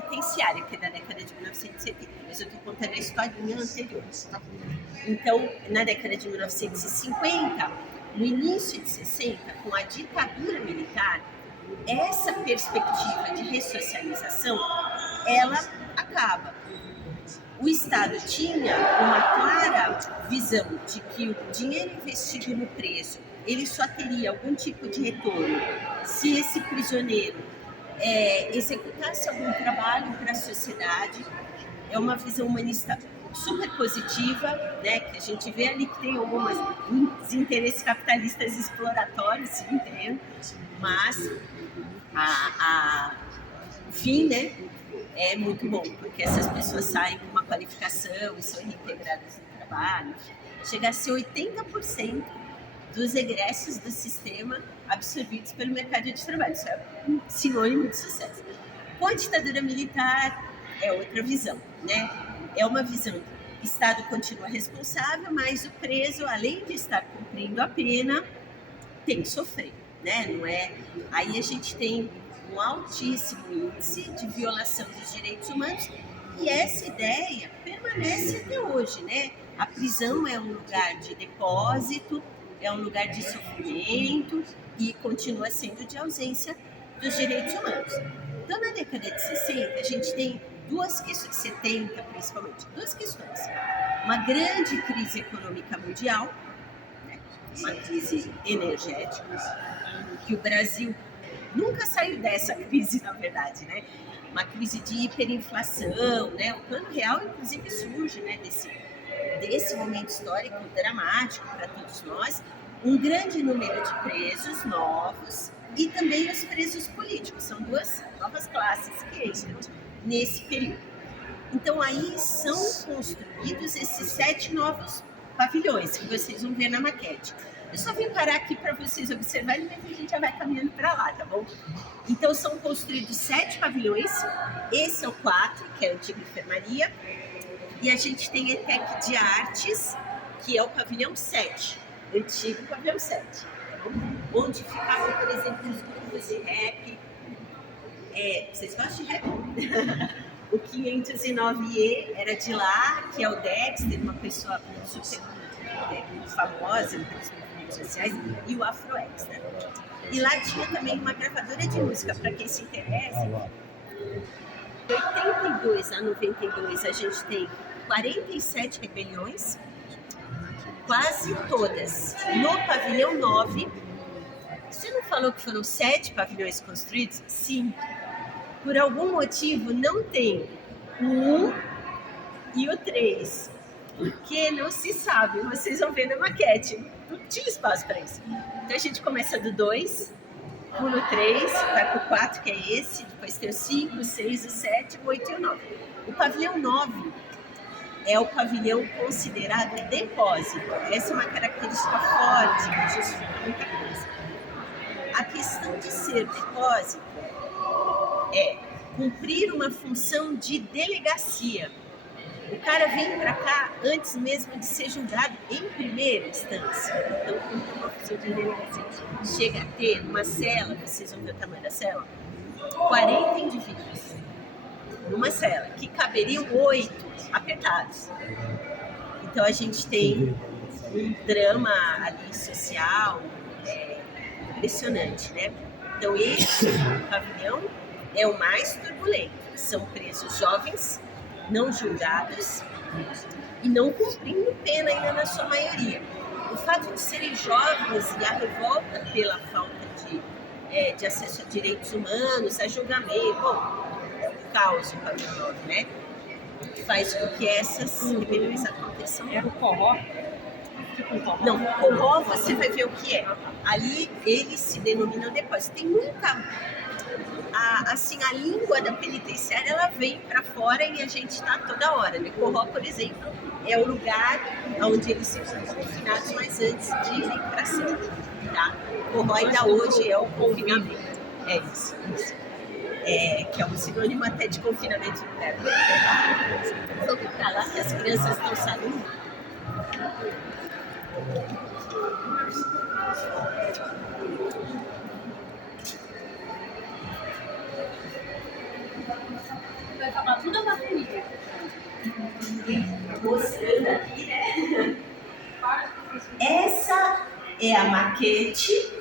penitenciária, que é da década de 1970, mas eu estou contando a historinha anterior. Então, na década de 1950, no início de 60, com a ditadura militar, essa perspectiva de ressocialização, ela acaba. O Estado tinha uma clara visão de que o dinheiro investido no preso, ele só teria algum tipo de retorno se esse prisioneiro executasse algum trabalho para a sociedade. É uma visão humanista super positiva, né, que a gente vê ali que tem alguns interesses capitalistas exploratórios, sim, entendo, mas o fim, né, é muito bom, porque essas pessoas saem com uma qualificação e são reintegradas no trabalho. Chega a ser 80% dos egressos do sistema absorvidos pelo mercado de trabalho. Isso é um sinônimo de sucesso. Com a ditadura militar, é outra visão, né? É uma visão que o Estado continua responsável, mas o preso, além de estar cumprindo a pena, tem que sofrer, né? Não é? Aí a gente tem um altíssimo índice de violação dos direitos humanos e essa ideia permanece até hoje, né? A prisão é um lugar de depósito, é um lugar de sofrimento e continua sendo de ausência dos direitos humanos. Então, na década de 60, a gente tem duas questões, 70 principalmente, duas questões. Uma grande crise econômica mundial, né? Uma crise energética, que o Brasil nunca saiu dessa crise, na verdade, né? Uma crise de hiperinflação, né? O Plano Real, inclusive, surge, né, desse momento histórico dramático para todos nós, um grande número de presos novos e também os presos políticos. São duas novas classes que entram nesse período. Então, aí são construídos esses 7 novos pavilhões que vocês vão ver na maquete. Eu só vim parar aqui para vocês observarem, mas a gente já vai caminhando para lá, tá bom? Então, são construídos 7 pavilhões. Esse é o 4, que é a antiga enfermaria. E a gente tem a ETEC de Artes, que é o pavilhão 7, antigo pavilhão 7, tá bom? Onde ficavam, por exemplo, os grupos de rap. Vocês gostam de rap? O 509E era de lá, que é o Dexter, uma pessoa super famosa nos movimentos sociais, e o Afroex, né? E lá tinha também uma gravadora de música, para quem se interessa. De 82 a 92 a gente tem 47 rebeliões, quase todas no pavilhão 9. Você não falou que foram 7 pavilhões construídos? Sim. Por algum motivo não tem o 1 e o 3, porque não se sabe, vocês vão ver na maquete, não tinha espaço para isso. Então a gente começa do 2, pula o 3, vai para o 4, que é esse, depois tem o 5, o 6, o 7, o 8 e o 9. O pavilhão 9 é o pavilhão considerado depósito. Essa é uma característica forte que justifica muita coisa. A questão de ser depósito é cumprir uma função de delegacia. O cara vem para cá antes mesmo de ser julgado em primeira instância. Então, cumprir uma função de delegacia. Chega a ter uma cela, vocês vão ver o tamanho da cela, 40 indivíduos numa cela, que caberiam 8 apertados. Então, a gente tem um drama ali social impressionante, né? Então, esse pavilhão é o mais turbulento. São presos jovens, não julgados e não cumprindo pena ainda na sua maioria. O fato de serem jovens e a revolta pela falta de acesso a direitos humanos, a julgamento, o caos, o pavilhão, né? Faz com que essas rebeliões aconteçam. É o forró? Não, forró você vai ver o que é. Ali eles se denominam depósito. Tem muita... a língua da penitenciária, ela vem para fora e a gente está toda hora, né? Forró, por exemplo, é o lugar onde eles ficam confinados, mas antes de irem para cima, tá? Forró ainda hoje é o confinamento. É isso. Que é um sinônimo até de confinamento interno. Vamos para lá que as crianças estão saindo. Vai acabar tudo a bateria. Mostrando aqui, né? Essa é a maquete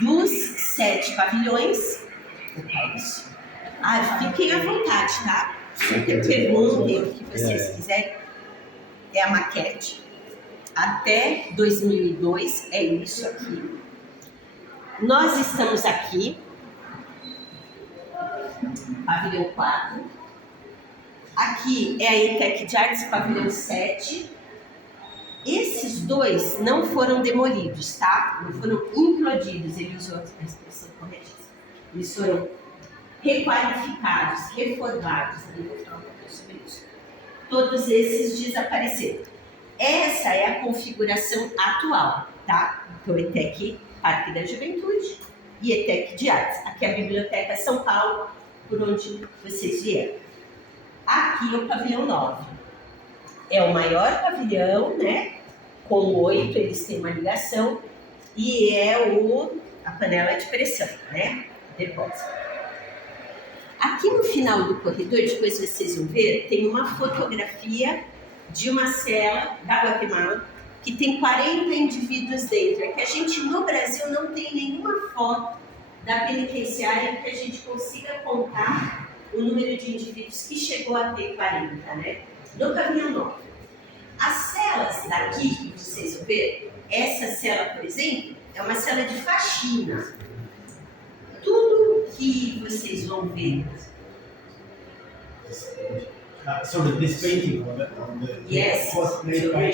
dos 7 pavilhões. Fiquem à vontade, tá? Perguntem o que vocês quiserem. É a maquete. Até 2002 é isso aqui. Nós estamos aqui, pavilhão 4. Aqui é a ETEC de Artes, pavilhão 7. Esses dois não foram demolidos, tá? Não foram implodidos, ele usou a expressão corretíssima. Eles foram requalificados, reformados. Eu vou falar um pouquinho sobre isso. Todos esses desapareceram. Essa é a configuração atual, tá? Então, ETEC Parque da Juventude e ETEC de Artes. Aqui é a Biblioteca São Paulo, por onde vocês vieram. Aqui é o pavilhão 9. É o maior pavilhão, né? Com 8, eles têm uma ligação. E é a panela de pressão, né? Depósito. Aqui no final do corredor, depois vocês vão ver, tem uma fotografia de uma cela da Guatemala que tem 40 indivíduos dentro. É que a gente no Brasil não tem nenhuma foto da penitenciária que a gente consiga contar o número de indivíduos que chegou a ter 40, né? No pavilhão 9. As celas daqui, que vocês vão ver, essa cela, por exemplo, é uma cela de faxina. Tudo que vocês vão ver. So this painting on the Yes, was made by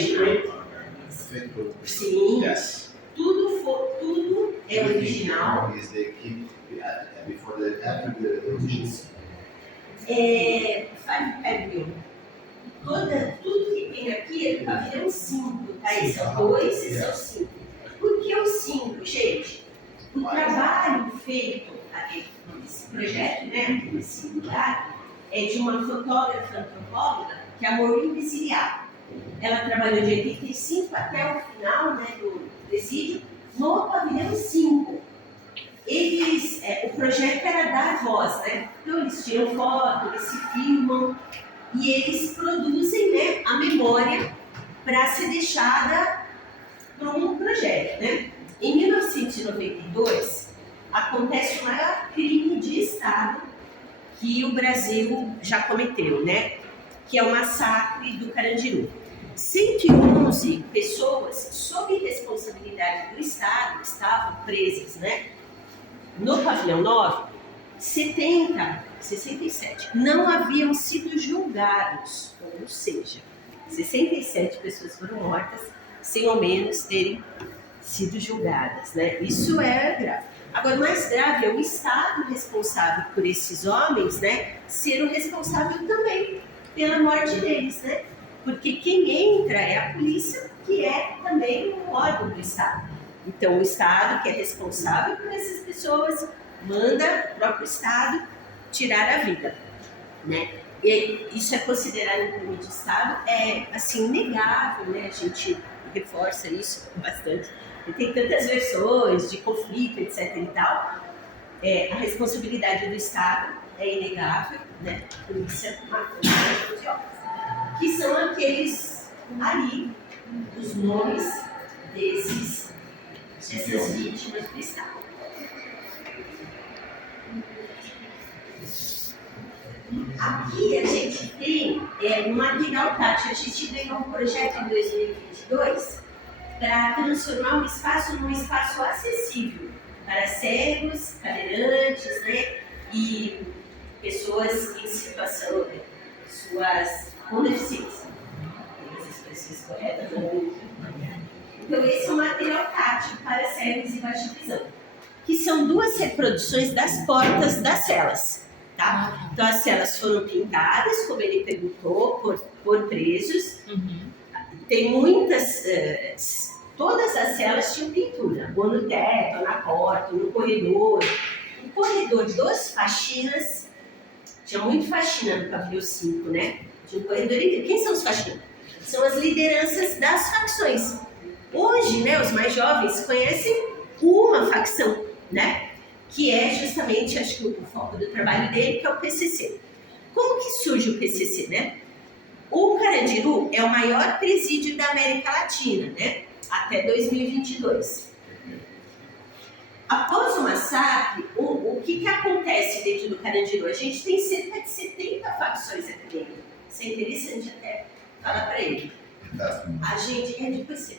sim, Yes. tudo é original. Is they keep after the editions. Tudo que tem aqui é do pavilhão 5, tá? Esse é o 2, esse é o 5. Por que o 5, gente? O trabalho feito nesse projeto, né, nesse lugar, é de uma fotógrafa antropóloga, que é a Maureen Beziliar. Ela trabalhou de 85 até o final, né, do presídio, no pavilhão 5. O projeto era dar voz, né? Então eles tiram foto, eles se filmam e eles produzem, né, a memória para ser deixada para um projeto, né? Em 1992, acontece o maior crime de Estado que o Brasil já cometeu, né? Que é o massacre do Carandiru. 111 pessoas sob responsabilidade do Estado estavam presas, né? No pavilhão 9, 67 não haviam sido julgados, ou seja, 67 pessoas foram mortas sem ao menos terem sido julgadas, né? Isso é grave. Agora, o mais grave é o Estado responsável por esses homens, né, ser o responsável também pela morte deles, né? Porque quem entra é a polícia, que é também um órgão do Estado. Então, o Estado, que é responsável por essas pessoas, manda o próprio Estado tirar a vida, né? E isso é considerado um crime de Estado, é, assim, inegável, né? A gente reforça isso bastante. E tem tantas versões de conflito, etc. e tal. A responsabilidade do Estado é inegável, né? Polícia, que são aqueles ali, os nomes dessas vítimas do Estado. Aqui a gente tem um material tátil. A gente ganhou um projeto em 2022 para transformar o espaço num espaço acessível para cegos, cadeirantes, né, e pessoas em situação, com deficiência. Tem as expressões corretas? Então, esse é um material tátil para cegos e baixa visão, que são 2 reproduções das portas das celas. Tá? Então, as celas foram pintadas, como ele perguntou, por presos. Tem muitas, todas as celas tinham pintura, ou no teto, ou na porta, ou no corredor. O corredor dos faxinas, tinha muito faxina no pavilhão 5, né? Tinha um corredor inteiro. Quem são os faxinas? São as lideranças das facções. Hoje, né, os mais jovens conhecem uma facção, né? que é justamente, acho que o foco do trabalho dele, que é o PCC. Como que surge o PCC, né? O Carandiru é o maior presídio da América Latina, né? Até 2022. Após o massacre, o que acontece dentro do Carandiru? A gente tem cerca de 70 facções aqui dentro. Isso é interessante até falar para ele. A gente depois você.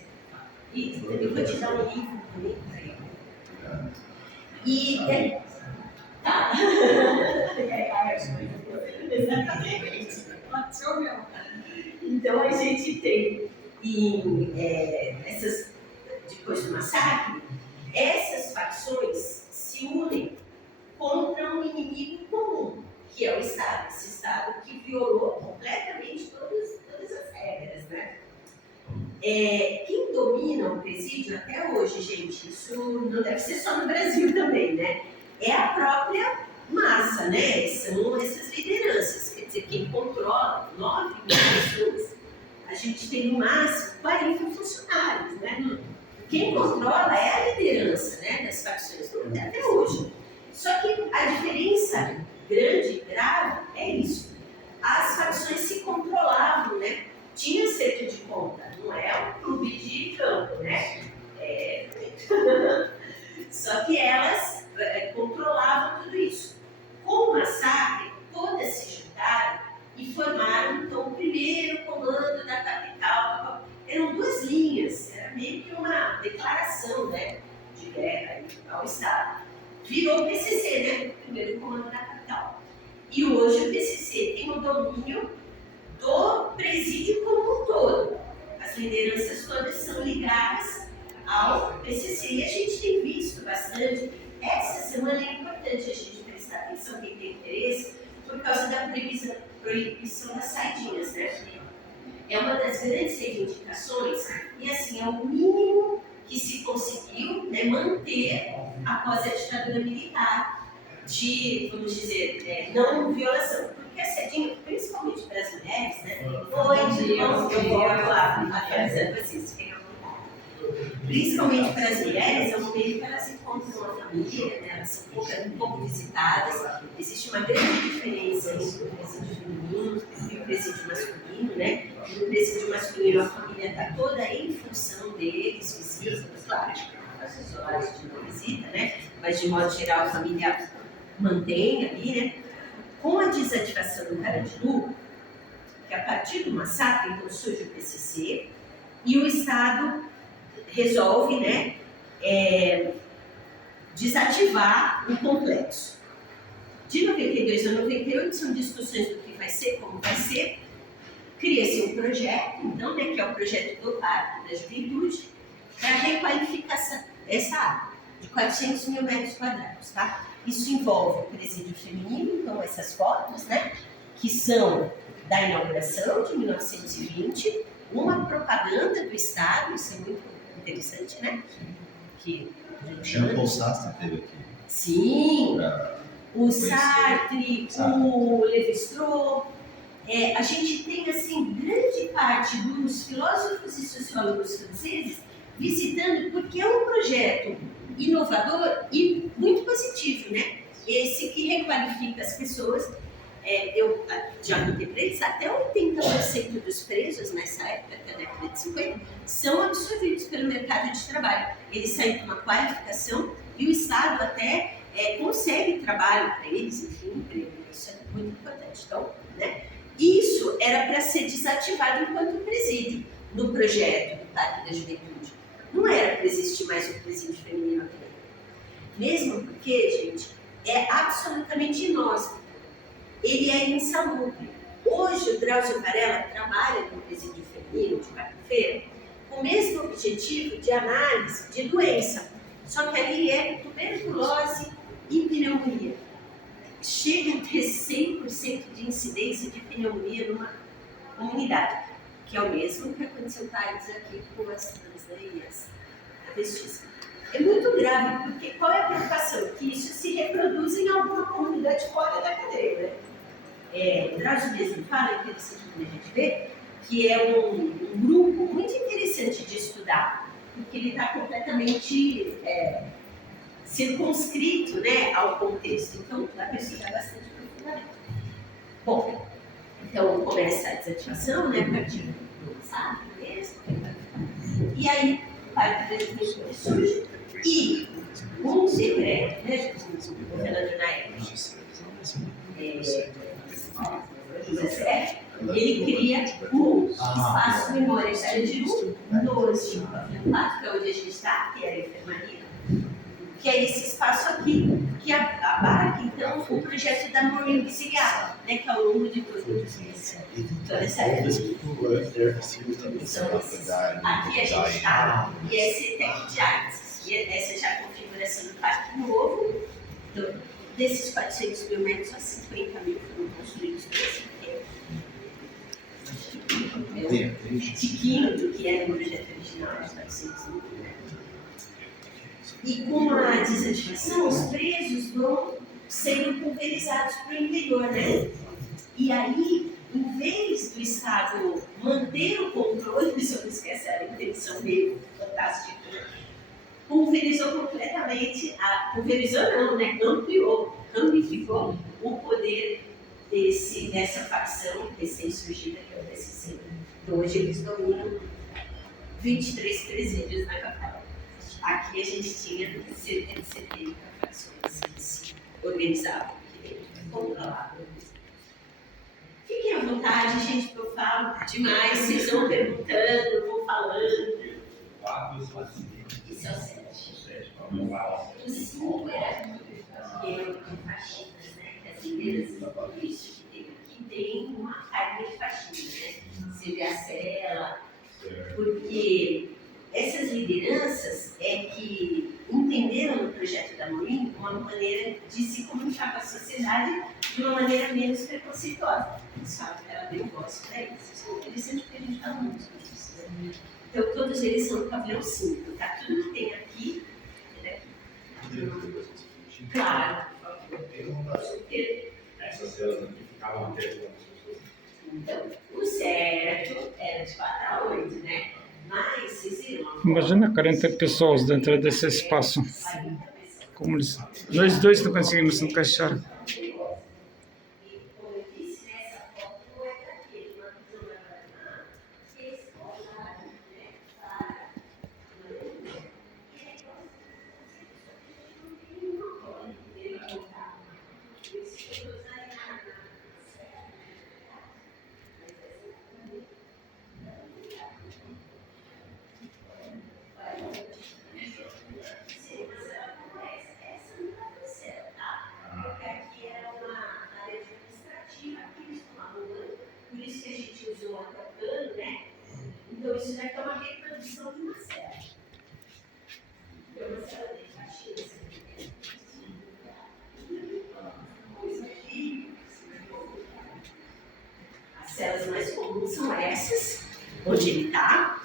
Isso, eu vou te dar um livro também para ele. Tá. Exatamente. Então a gente tem depois do massacre, essas facções se unem contra um inimigo comum, que é o Estado. Esse Estado que violou completamente todas as regras, né? Quem domina o presídio até hoje, gente, isso não deve ser só no Brasil também, né? É a própria massa, né? São essas lideranças, quer dizer, quem controla 9 mil pessoas. A gente tem no máximo 40 funcionários, né? Quem controla é a liderança, né, das facções, até hoje. Só que a diferença grande e grave é isso. As facções se controlavam, né? Tinha acerto de conta, não é um clube de campo, né? Só que elas controlavam tudo isso. Com o massacre, todas se juntaram e formaram então o primeiro comando da capital. Eram 2 linhas, era meio que uma declaração, né, de guerra ao Estado. Virou o PCC, né, o primeiro comando da capital. E hoje o PCC tem o domínio do presídio como um todo. As lideranças todas são ligadas ao PCC e a gente tem visto bastante. Essa semana é importante a gente prestar atenção, quem tem interesse, por causa da proibição das saidinhas, né? É uma das grandes reivindicações e, assim, é o mínimo que se conseguiu, né, manter após a ditadura militar de, vamos dizer, não violação. Porque a saidinha, principalmente para as mulheres, né? Hoje eu vou lá, atualizando vocês, principalmente para as mulheres, é um meio que elas encontram a família, né? Elas são pouco visitadas. Existe uma grande diferença entre o presídio feminino e o presídio masculino, né? No presídio masculino, a família está toda em função deles, visitas, claro, as horários de não visita, né? Mas de modo geral a família mantém ali, né? Com a desativação do Carandiru, que a partir do massacre, então surge o PCC, e o Estado resolve, né, desativar o complexo. De 92 a 98 são discussões do que vai ser, como vai ser. Cria-se um projeto, então, né, que é o projeto do Parque da Juventude, para a requalificação dessa área, de 400 mil metros quadrados, tá? Isso envolve o presídio feminino, então essas fotos, né, que são da inauguração de 1920, uma propaganda do Estado, isso é muito interessante, né? Que Jean Paul Sartre teve aqui. Sim, o Sartre, o Lévi-Strauss. A gente tem, assim, grande parte dos filósofos e sociólogos franceses visitando, porque é um projeto inovador e muito positivo, né? Esse que requalifica as pessoas. Eu já notei para eles, até 80% dos presos nessa época, até a década de 50, são absorvidos pelo mercado de trabalho. Eles saem com uma qualificação e o Estado até consegue trabalho para eles, enfim, emprego. Isso é muito importante. Então, né, isso era para ser desativado enquanto presídio no projeto do Parque da Juventude. Não era para existir mais um presídio feminino aqui. Mesmo porque, gente, é absolutamente inóspito. Ele é insalubre. Hoje, o Drauzio Varela trabalha no presídio feminino de quarta-feira com o mesmo objetivo de análise de doença, só que ali é tuberculose e pneumonia. Chega a ter 100% de incidência de pneumonia numa comunidade, que é o mesmo que aconteceu aqui com as trans, né, e as travestis. É muito grave, porque qual é a preocupação? Que isso se reproduz em alguma comunidade fora da cadeia, né? O Drauzio mesmo fala, interessante quando a gente vê, que é um grupo muito interessante de estudar, porque ele está completamente circunscrito, né, ao contexto. Então, dá para estudar bastante profundamente. Bom, então começa a desativação, né, a partir do sábado mesmo. E aí, o parto transmissor surge e o decreto, né, o governador na época, José, ele cria o espaço memorial de luz no Pavinato, que é onde a gente está, que é a enfermaria, que é esse espaço aqui, que abarca, então, o projeto da Maureen Psiquiatra, né, que ao longo de toda essa época. Então, aqui a gente está, e esse técnico de artes, e essa já é a configuração do parque novo. Então, desses 400 mil metros, só 50 mil foram construídos por esse pequeno. É um tiquinho do que era o projeto original, de 400 mil metros. E com a desativação, os presos vão sendo pulverizados para o interior, né? E aí, em vez do Estado manter o controle sobre isso, que essa era a intenção dele, fantástica, pulverizou completamente, pulverizou não, né? Ampliou, amplificou o poder dessa facção recém-surgida que é o PSC. Então, hoje eles dominam 23 presídios na capital. Aqui a gente tinha cerca de 70 facções que se organizavam, que controlavam. Fiquem à vontade, gente, que eu falo demais, vocês vão perguntando, eu vou falando. Isso é o 7. O 5 era de faxinas, né? Que as lideranças do isso que tem uma carga de faxina, né? Você vê a cela, porque essas lideranças é que entenderam no projeto da Maureen uma maneira de se comunicar com a sociedade de uma maneira menos preconceituosa. Eles falam que ela deu voz para eles. Isso é interessante porque a gente fala muito sobre isso. Né? Então, todos eles são do pavilhão 5. Tá? Tudo que tem aqui é daqui. Claro. Essas celas aqui ficavam até quantas pessoas? Então, o certo era de 4 a 8, né? Mas, vocês viram? Imagina 40 pessoas dentro desse espaço. Como eles... Nós dois não conseguimos encaixar. Então, isso daqui é uma reprodução de uma cela. É uma cela de faxinas. Isso aqui. As celas mais comuns são essas, onde ele está.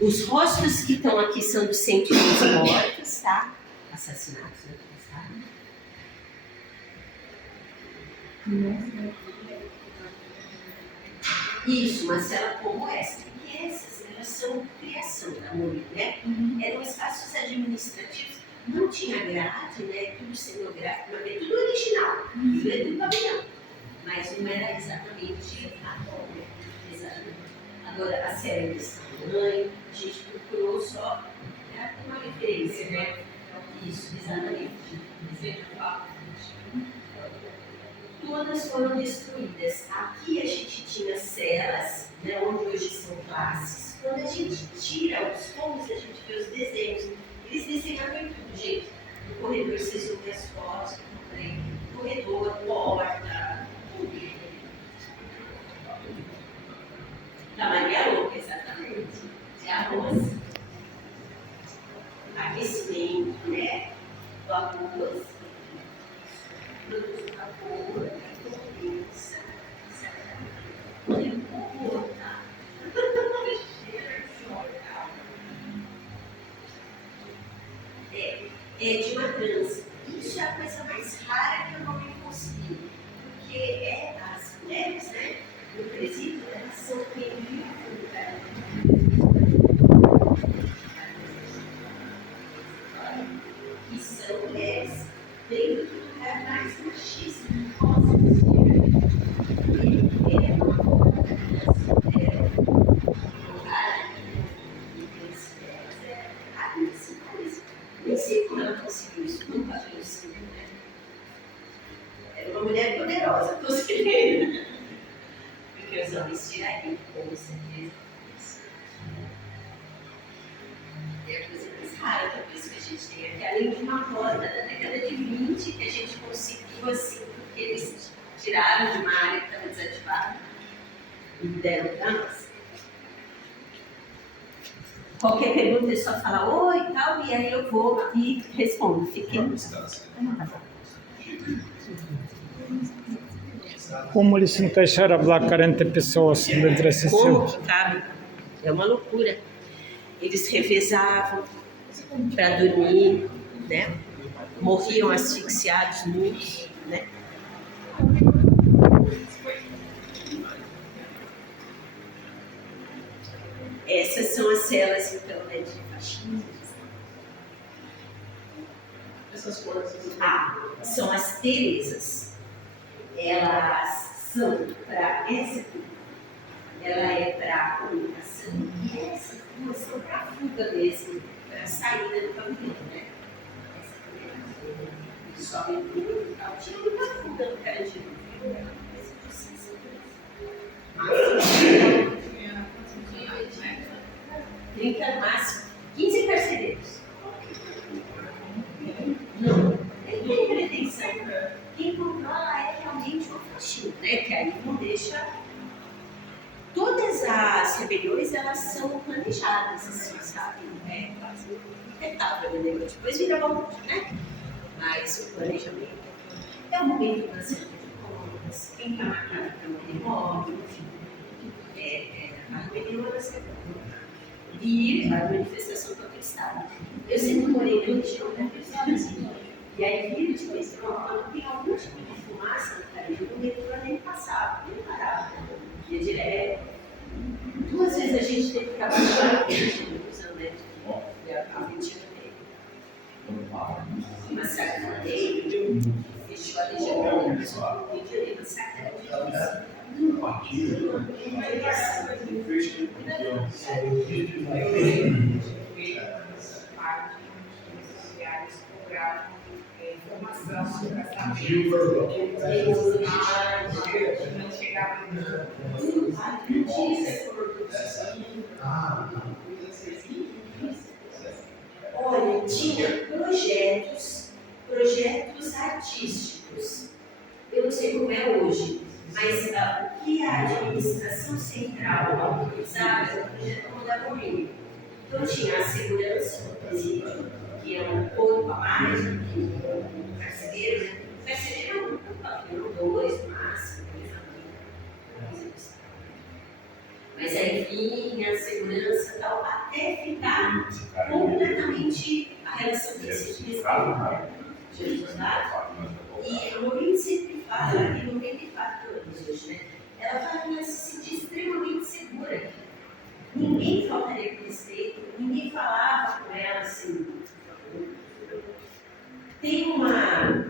Os rostos que estão aqui são dos 115 mortos, tá? Assassinatos, né? Isso, uma cela como essa. E essas, elas são criação da Maureen, né? Eram espaços administrativos, não tinha grade, né? Tudo cenográfico, mas tudo original, tudo é do pavilhão. Mas não era exatamente a obra, exatamente. Agora, a série desse tamanho, a gente procurou só uma referência, né? Isso, exatamente. Todas foram destruídas. Aqui a gente tinha celas, né, onde hoje são classes. Quando a gente tira os cômodos, a gente vê os desenhos. Eles desenhavam em tudo, gente. No corredor, vocês vão ver as fotos que eu comprei. Corredor, porta, tudo. Da Maria Louca, exatamente. De arroz. Aquecimento, né? Do arroz. Produto do vapor, doença, é de uma trança. Isso é a coisa mais rara que eu não me consegui, porque as mulheres, né, no presídio, elas são meio que são cozinheira. Porque os homens tirariam, com certeza. É a coisa mais rara, talvez, que a gente tem aqui, além de uma roda da década de 20 que a gente conseguiu assim, porque eles tiraram de uma área que estava desativada e deram para nós. Qualquer pergunta é só falar oi e tal, e aí eu vou e respondo. Fiquem. Como eles encaixaram lá 40 pessoas dentro desse Como centro? que cabe? É uma loucura. Eles revezavam para dormir, né? Morriam asfixiados, nus, né? Essas são as celas, então, né, de faxina. Essas coisas. São as Terezas. Elas são para essa aqui. Ela é para comunicação e essas duas são para fuga mesmo, para saída do caminho, né? Essa aqui é sobe tudo e tal. Tinha muita fuga no Carandiru, viu? Essa precisa. Máximo. 30 no máximo. 15 carcereiros. Não, nem tem pretensão. Quem controla é realmente o faxina, né? Que aí não deixa. Todas as rebeliões, elas são planejadas, assim, sabe? É quase impecável, né? Depois vira vontade, né? Mas o planejamento é o momento das reuniões, quem está marcado para um imóvel, enfim. A rebelião é essa e a manifestação contra o Estado. Eu sempre morei na região da Estado, e aí vira de vez em quando tem algum tipo de fumaça no caminho, o metrô nem passava, nem parava, ia direto. 2 vezes a gente teve que abaixar usando a mentira dele. Massacre fechou a região da Rio de Janeiro, massacre informação sobre essa não chegava Olha, tinha projetos artísticos. Eu não sei como é hoje, mas o que a administração central autorizava era o projeto Modamorim. Então tinha a segurança do presídio, que é um corpo a mais do que o carcereiro, né? O carcereiro é um pavilhão, 2 no máximo, 3 mas aí vinha a segurança e tal, até ficar completamente a relação que existe nesse Jesus lá. E a Morim sempre fala, em 94 anos hoje, né? Ela fala que ela se sentia extremamente segura aqui. Ninguém faltaria com respeito, ninguém falava com ela assim. Tem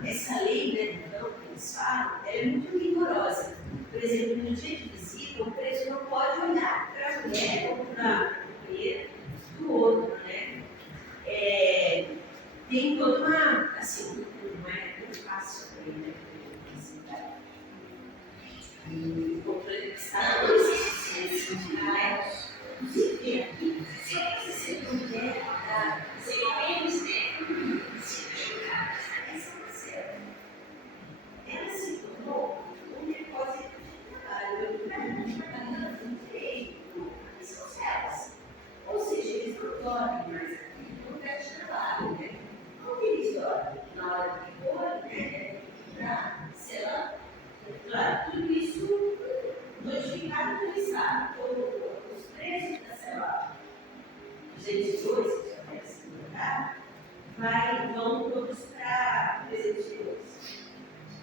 essa lei, né, então, que eles falam, ela é muito rigorosa. Por exemplo, no dia de visita, o preso não pode olhar para a mulher ou para a companheira do outro, né? Tem toda uma, assim, não é muito fácil também, né? E o controle do Estado não existe, inclusive aqui, se não mulher, sem menos, né? Essa parcela, ela se tornou um depósito de trabalho. Trabalhando direito, são celas. Ou seja, eles não dormem mais aqui no lugar de trabalho, né? Como eles dormem? Na hora que for, né? Na cela. Claro, tudo isso notificado pelo Estado. Os preços da cela 202, que já aparece no lugar, vão todos para 302.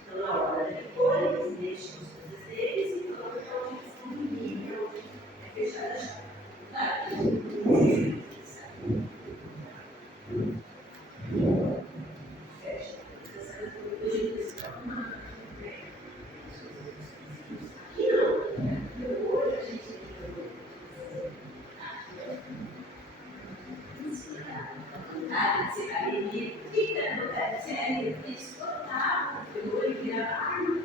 Então, na hora da recolha, eles deixam as coisas deles e quando eles vão dormir, é fechada a chave. Claro. Fecha. Hoje eles estão arrumados. Aqui não. Hoje a gente tem vontade de ser academia. Fica na vontade de ser academia. Eles cortavam o fedor e viravam.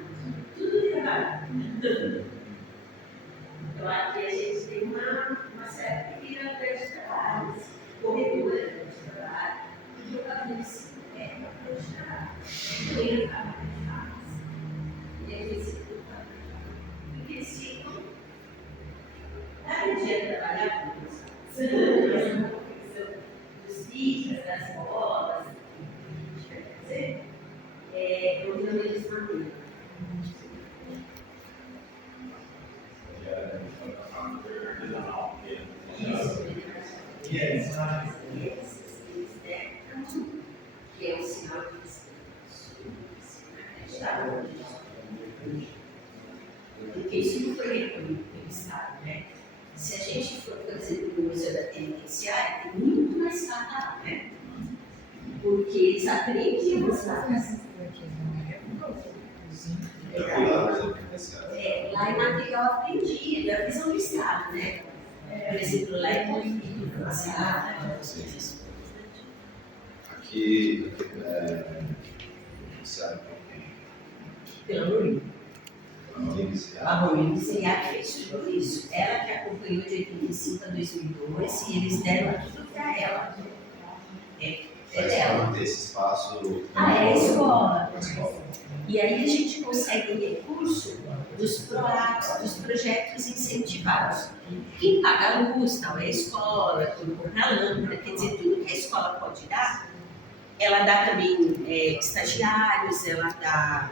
dos livros, das bolas, quer dizer, eu não eles na rua. Yes. Eles deram, que é o sinal de desacreditar. Porque isso não foi recolhido pelo Estado, né? Se a gente for, por exemplo, no Museu da Penitenciária, tem muito mais lá, né? Porque eles aprendem as vagas. Lá em material aprendido, é a visão do Estado, né? Por exemplo, lá em Conflito, Aqui, sabe, pela Lurinha. A a Lurinha fez tudo isso. Ela que acompanhou de 85 a 2002 e eles deram tudo para ela. É dela. ter esse espaço. É a escola. A escola. E aí a gente consegue recurso dos PROACs, dos projetos incentivados. Quem paga a luz, tal, é a escola, tudo com a lâmpada, quer dizer, tudo que a escola pode dar, ela dá também estagiários, ela dá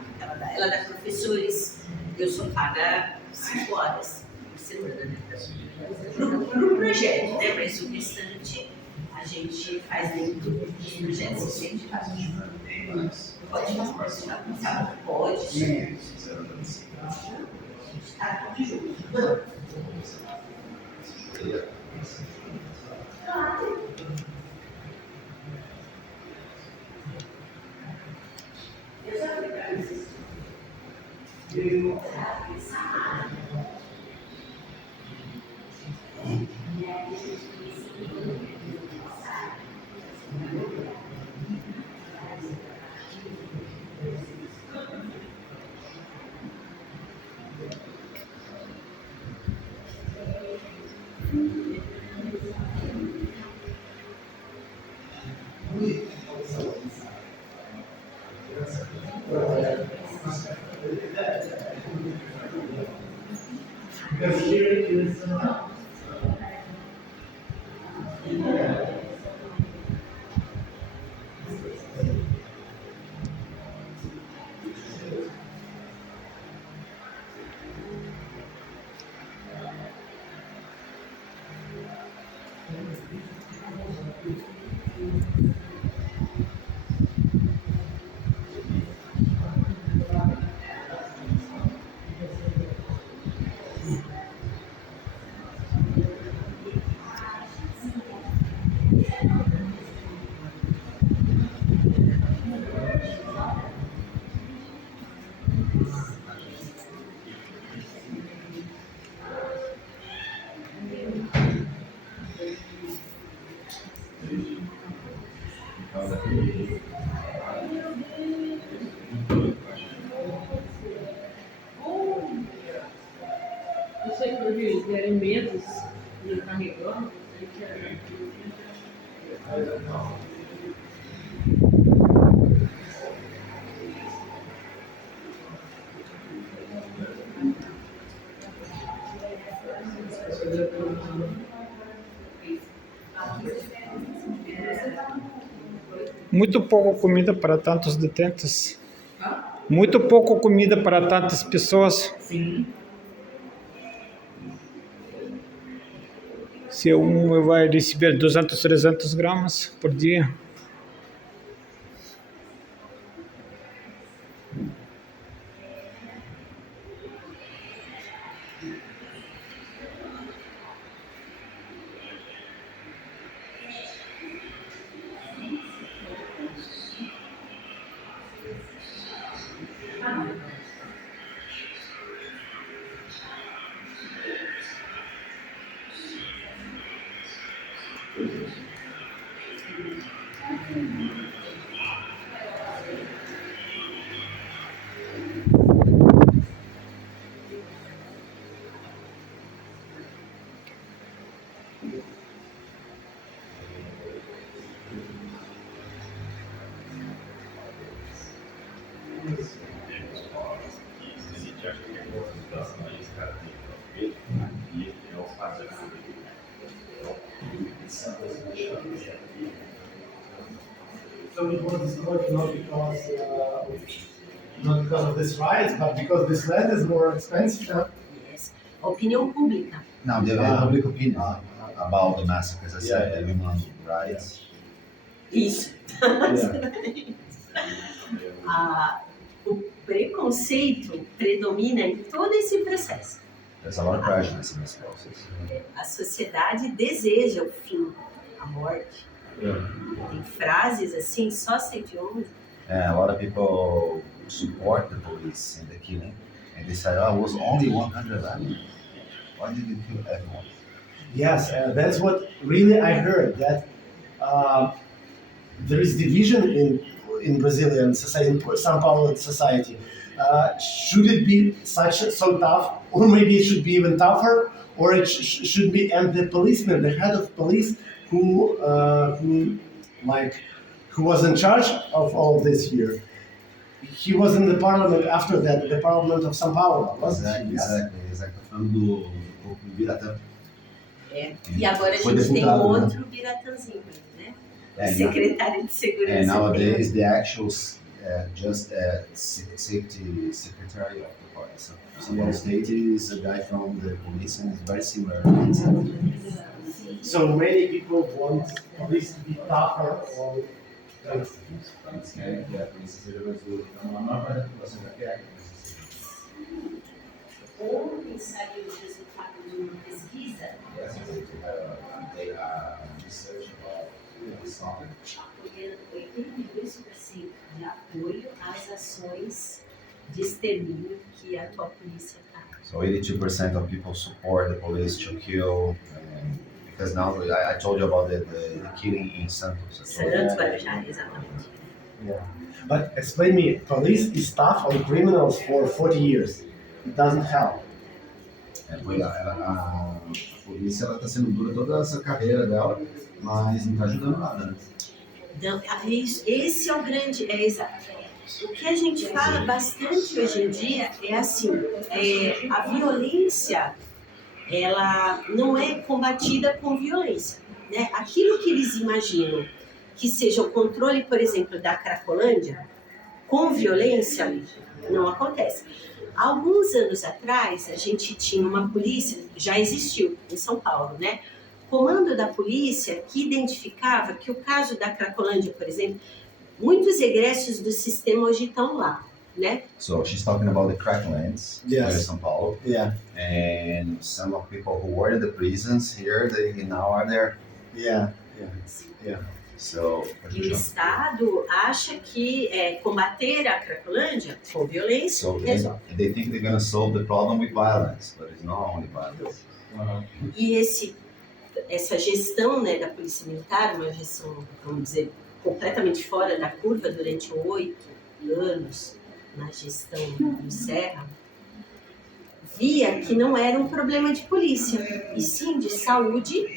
professores. Eu só paga 5 horas por semana, né? Pro projeto, né? Mas o restante a gente faz dentro dos projetos incentivados. Pode passar, pode. Sim. Está tudo junto. Claro. Because here is Não sei por eles derem medos de carregando. Muito pouca comida para tantos detentos. Muito pouca comida para tantas pessoas. Sim. Se um vai receber 200, 300 gramas por dia. So it was destroyed not because of this riots, but because this land is more expensive. Yes. A opinião pública. Now, the public opinion about the massacres, I said, the human rights. Isso. O preconceito predomina em todo esse processo. There's a lot of prejudice in this process. A sociedade deseja o fim, a morte. Tem frases assim, só 111. And a lot of people support the police in the killing, and they say, "Oh, it was only 100 left. Why did you kill everyone?" Yes, that's what really I heard, that there is division in Brazilian society, in São Paulo society. Should it be so tough, or maybe it should be even tougher, or it should be, and the policeman, the head of police, who was in charge of all this here. He was in the parliament after that, the parliament of São Paulo, wasn't he? Exactly. Falando do Biratã. E agora a Foi gente tem deputado, outro Biratãzinho, né? O secretário de segurança. And nowadays, the actual safety secretary of the party. So São Paulo State is a guy from the police, and it's very similar. So many people want police to be tougher, or Ontem saiu o resultado de uma pesquisa. Apoiando 82% de apoio às ações de extermínio que a atual polícia está. So 82% of people support the police to kill, because now I told you about the killing in Santos. Santos, Guarujá, exatamente. But explain me, police is tough on criminals for 40 years. It doesn't help. A polícia está sendo dura toda essa carreira dela, mas não está ajudando nada, né? Então, esse é o grande, exato. O que a gente fala bastante hoje em dia é assim, a violência, ela não é combatida com violência, né? Aquilo que eles imaginam que seja o controle, por exemplo, da Cracolândia, com violência, não acontece. Há alguns anos atrás, a gente tinha uma polícia, já existiu em São Paulo, né? Comando da polícia que identificava que o caso da Cracolândia, por exemplo, muitos egressos do sistema hoje estão lá, né? So she's talking about the cracklands here in Yes. São Paulo, Yeah, and some of people who were in the prisons here, they now are there. yeah. So E o Estado acha que combater a Cracolândia com violência So resolve. they think they're going to solve the problem with violence, but it's not only violence. E essa gestão, né, da Polícia Militar, uma gestão, vamos dizer, completamente fora da curva durante 8 anos na gestão do Serra, via que não era um problema de polícia, e sim de saúde,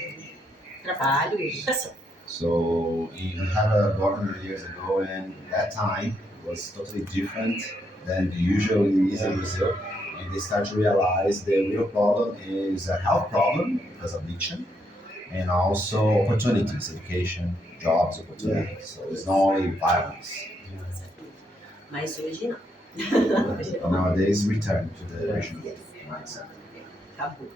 trabalho e educação. So we had a governor years ago, and that time was totally different than the usual is in Brazil. And they start to realize the real problem is a health problem because of addiction, and also opportunities, education, jobs, opportunities. So it's not only violence. Mas hoje não. But nowadays, return to the original mindset. Acabou.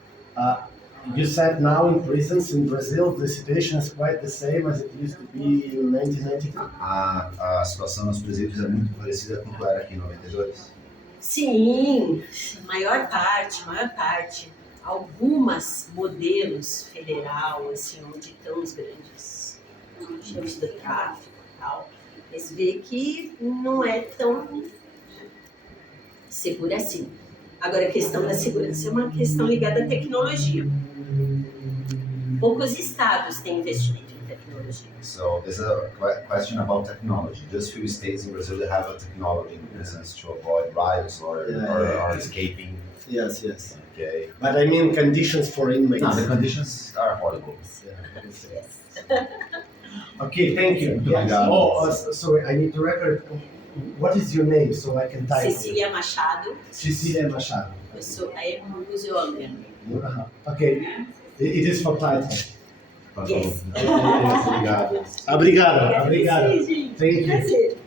You said now in prisons in Brazil the situation is quite the same as it used to be in 1992. A situação nos presídios é muito parecida com o que era aqui em 92. Sim, maior parte. Algumas modelos federal, assim, onde estão os grandes chefes do tráfico e tal, mas vê que não é tão segura assim. Agora, a questão da segurança é uma questão ligada à tecnologia. Poucos estados têm investimento em tecnologia. So there's a question about technology. Just few states in Brazil that have a technology in prisons to avoid riots or escaping. Yes. Okay. But I mean conditions for inmates. No, the conditions are horrible. Okay, thank you. Muito obrigado. Sorry, I need to record. What is your name so I can type? Cecília Machado, Cecilia Machado. eu sou a museóloga. Okay, it is for title. Yes. Obrigado. Obrigado. Sim, gente. Thank you. Prazer.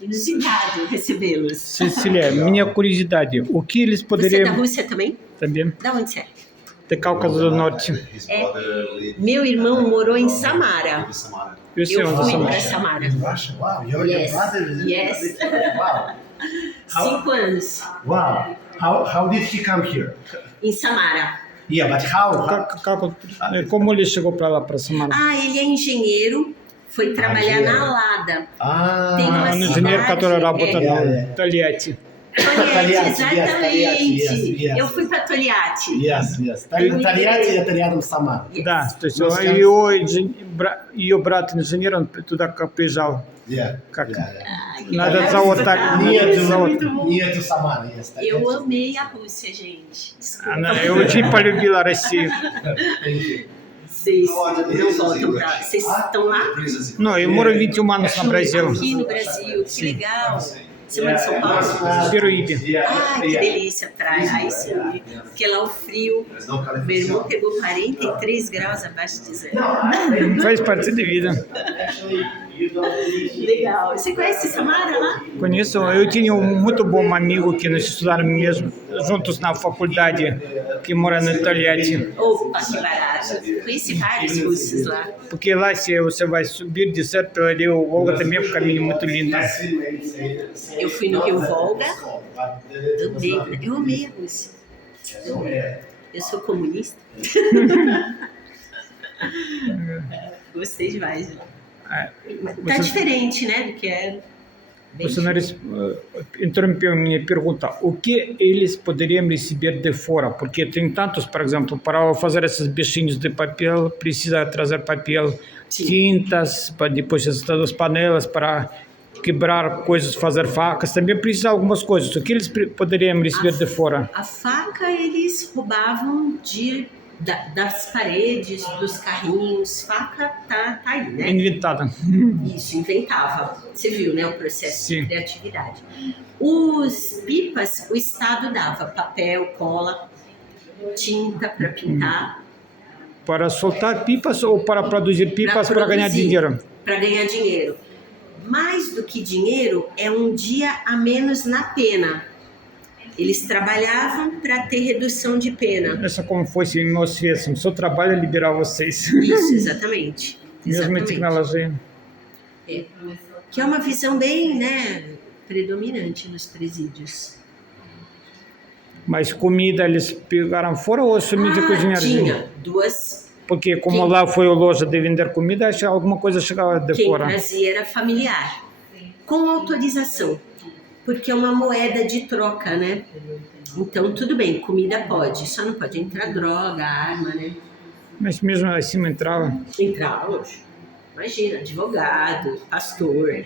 Inusitado recebê-los. Cecília, minha curiosidade, o que eles Você é da poderiam... Rússia também? Também, Da onde você é? de Cáucaso do Norte. Meu irmão morou em Samara. Eu sei Eu onde fui são. para Samara. Russia. Wow, your Yes. brother is Yes. Wow. 5 anos Wow. How did he come here? em Samara. Yeah, but how? Como ele chegou para lá, para Samara? Ah, ele é engenheiro, foi trabalhar engenheiro. na Lada. Ah, Tem uma Он инженер, который cidade, работает é. в Тольятти. Toliati, exatamente. yes. Eu fui para Toliati. Yes. Тольятти это рядом с Самарой. Да, то есть Ну, скажем- ее брат инженер, он туда как приезжал. Yeah. Как? Yeah. Надо зовут так. Нету Самары, yes. Eu amei a Rússia, gente. Desculpa. Она очень полюбила Россию. Vocês não voltam pra... Vocês estão lá? Ну, и Муравьи Тюманус на Brasil. Aqui no Brasil, que legal. Você mora em São Paulo? Peruíbe. Ah, que delícia, praia. Aí sim, porque lá o frio, meu irmão pegou 43 graus abaixo de zero. Faz parte da vida. Legal. Você conhece Samara lá? Conheço, eu tinha muito bom amigo que nós estudamos mesmo juntos na faculdade, que mora no Tольятти. Opa, que barato. Conheci vários russos lá. Porque lá, se você vai subir de certo, ali o Volga também é um caminho muito lindo. Eu fui no Rio Volga. Eu amei a Rússia. Eu sou comunista. Gostei demais. Tá diferente, né, do que era. Você não interrompeu minha pergunta. O que eles poderiam receber de fora? Porque tem tantos, por exemplo, para fazer esses bichinhos de papel, precisa trazer papel, Sim. tintas, para depois as panelas para quebrar coisas, fazer facas. Também precisa algumas coisas. O que eles poderiam receber de fora? A faca eles roubavam das paredes, dos carrinhos. Faca tá aí, né? Inventada. Isso, inventava. Você viu, né, o processo Sim. de criatividade. Os pipas, o Estado dava papel, cola, tinta para pintar. Para soltar pipas ou para produzir pipas para ganhar dinheiro? Para ganhar dinheiro. Mais do que dinheiro, é um dia a menos na pena. Eles trabalhavam para ter redução de pena. Essa como fosse em nós fizéssemos. Só trabalho é liberar vocês. Isso, exatamente. Mesmo em Exatamente. tecnologia. É. Que é uma visão bem, né, predominante nos presídios. Mas comida eles pegaram fora ou somente cozinharam? Tinha duas. Porque como lá foi a loja de vender comida, acho que alguma coisa chegava de Quem fora. trazia era familiar, com autorização, porque é uma moeda de troca, né? Então, tudo bem, comida pode, só não pode entrar droga, arma, né? Mas mesmo assim entrava. Entrar, lógico. Imagina, advogado, pastor.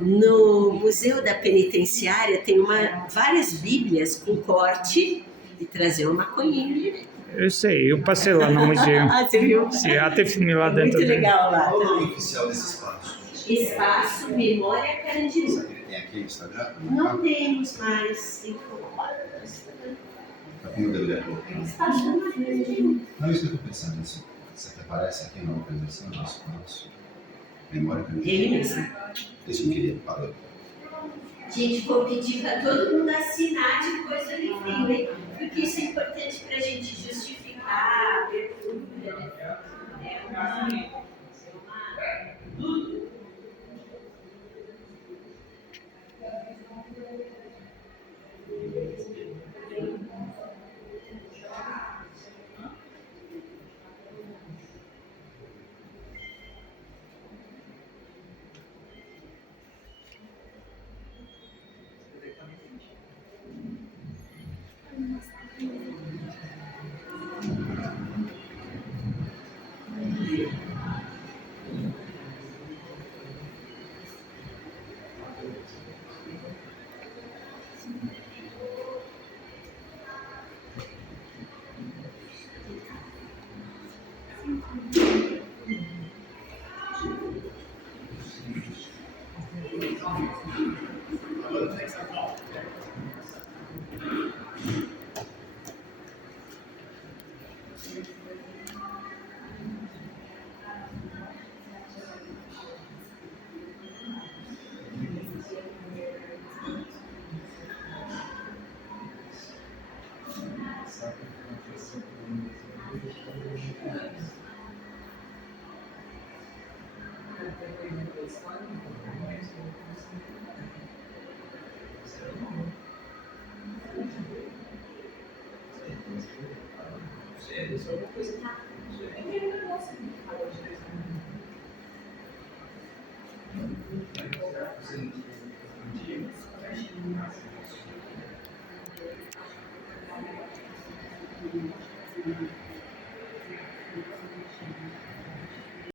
No Museu da Penitenciária tem várias bíblias com corte e trazer uma maconhinha direto. Eu sei, eu passei lá no museu. Ah, você viu? Sim, até filmei lá dentro. Muito legal lá. Qual é o nome oficial desse espaço? Espaço Memória Carandiru. Tem aqui no Instagram? Não temos mais. Como deveria pôr? Espaço Memória Carandiru. Não, isso que eu estou pensando. Isso aqui aparece aqui na localização do espaço. Memória que Ele mesmo. Isso que eu queria. Valeu. Gente, vou pedir para todo mundo assinar depois do livrinho, hein? Porque isso é importante para a gente justificar a abertura, né?